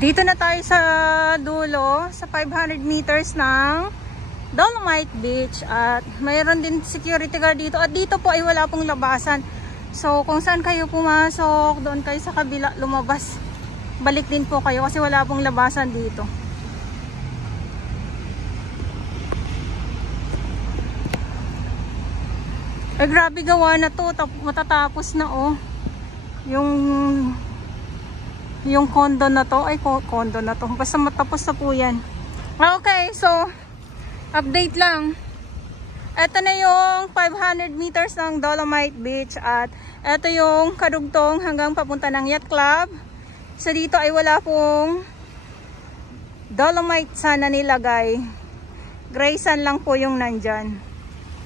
Dito na tayo sa dulo, sa 500 meters ng Dolomite Beach, at mayroon din security guard dito, at dito po ay wala pong labasan. So kung saan kayo pumasok, doon kayo sa kabila lumabas, balik din po kayo kasi wala pong labasan dito. Eh grabe, gawa na to, matatapos na oh. Yung condo na to, ay condo na to, basta matapos na po yan. Okay, so update lang. Ito na yung 500 meters ng Dolomite Beach, at ito yung kadugtong hanggang papunta ng Yacht Club. So dito ay wala pong Dolomite sana nilagay, gray sand lang po yung nandyan,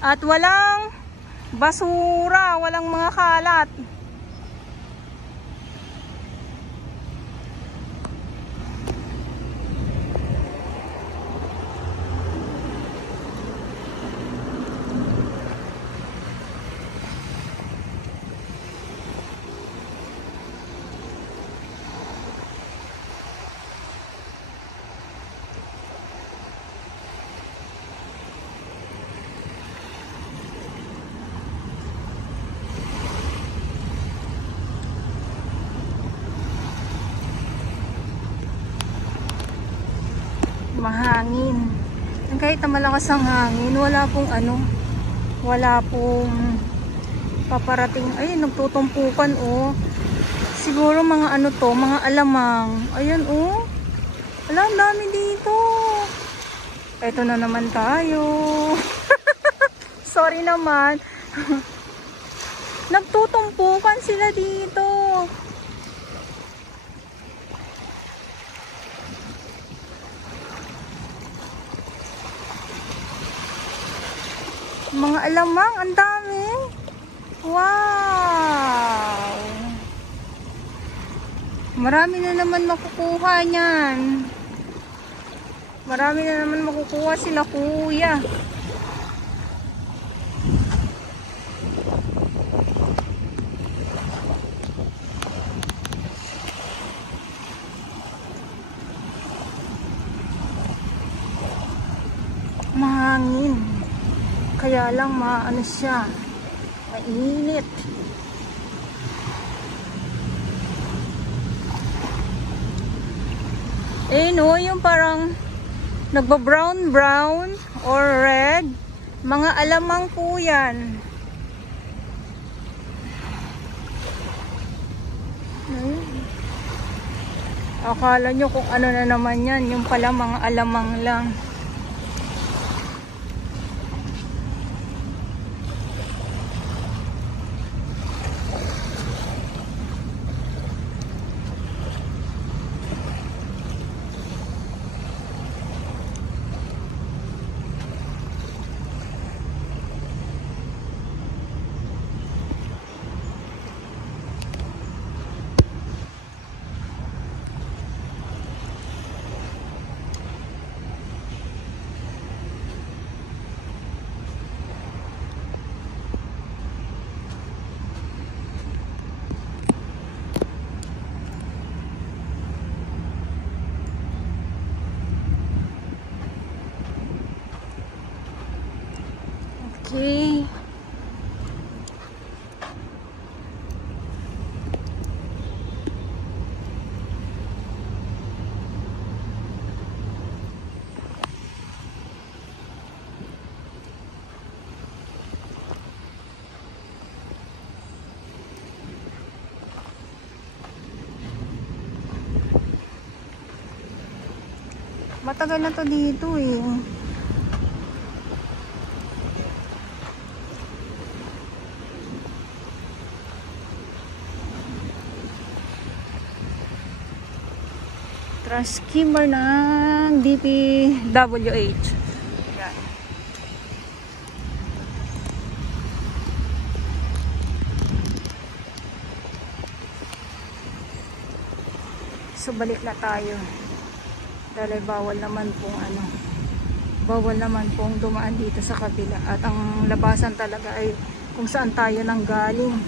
at walang basura, walang mga kalat. Mahangin. Kahit na malakas ang hangin, wala pong wala pong paparating. Ay, nagtutumpukan oh. Siguro mga to, mga alamang. Ayan oh. Wala, ang dami dito. Ito na naman tayo. Sorry naman. Nagtutumpukan sila dito. Mga alamang, ang dami. Wow! Marami na naman makukuha niyan. Marami na naman makukuha sila kuya. Mahangin. Kaya lang siya, mainit. Eh no, yung parang nagba-brown or red, mga alamang po yan. Akala nyo kung ano na naman yan, yung pala mga alamang lang. Okay. Matagal na to dito eh. Skimmer ng DPWH. Yan. So balik na tayo. Dahil bawal naman pong dumaan dito sa kabila, at ang labasan talaga ay kung saan tayo nang galing.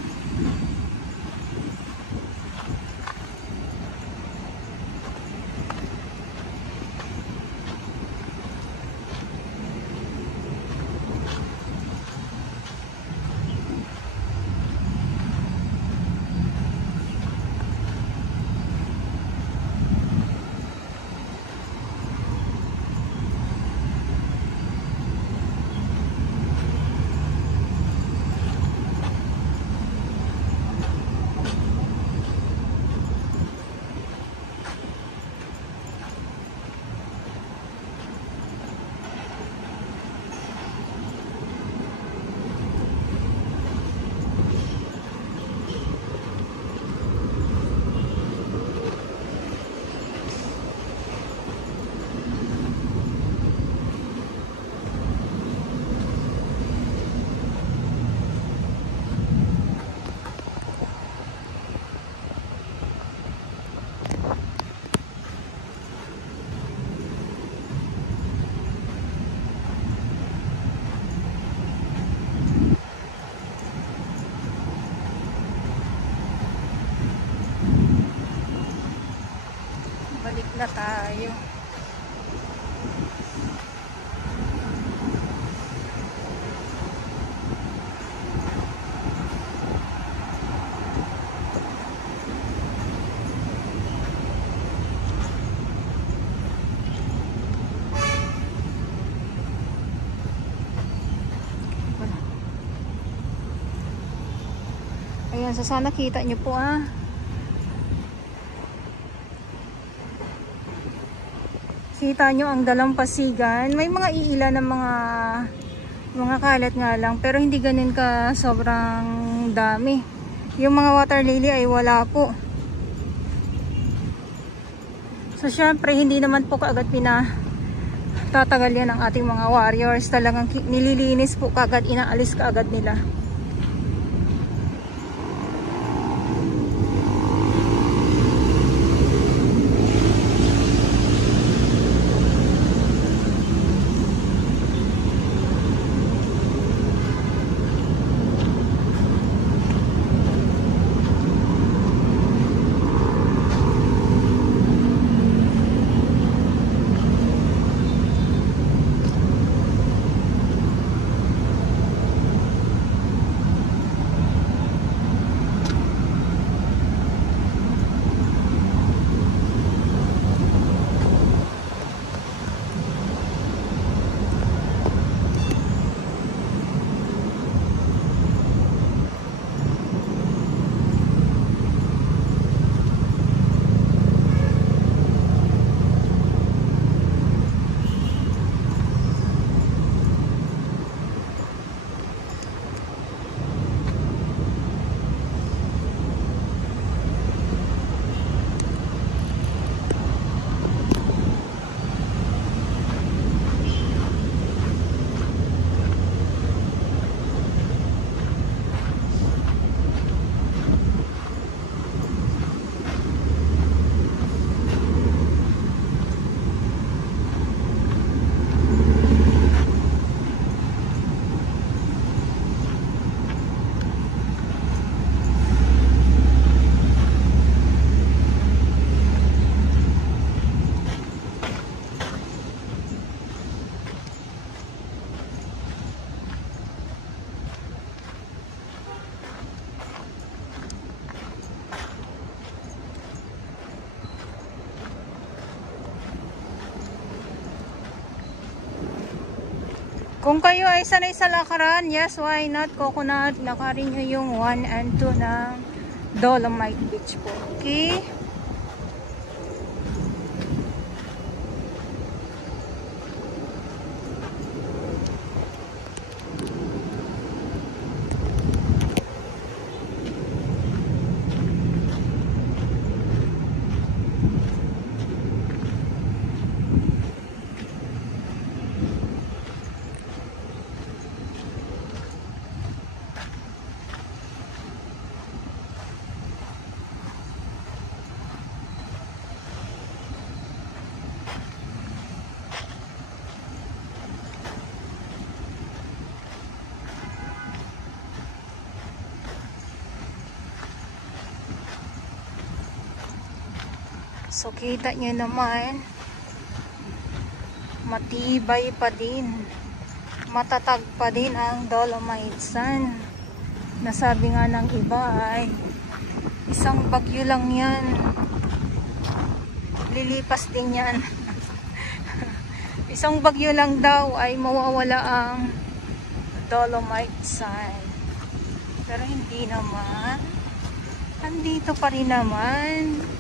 Balik na tayo. Ayan, so sana kita nyo po kita nyo ang dalampasigan. May mga iila ng mga kalat nga lang, pero hindi ganun ka sobrang dami. Yung mga water lily ay wala po. So syempre hindi naman po kaagad tatagal yan ng ating mga warriors. Talagang nililinis po kaagad, inaalis kaagad nila. Kung kayo ay sanay sa lakaran, yes, why not? Coconut, lakarin nyo yung 1 and 2 ng Dolomite Beach po. Okay? So kita nyo naman, matibay pa din, matatag pa din ang Dolomite Sand. Nasabi nga ng iba ay isang bagyo lang yan, lilipas din yan. Isang bagyo lang daw ay mawawala ang Dolomite Sand. Pero hindi naman, andito pa rin naman.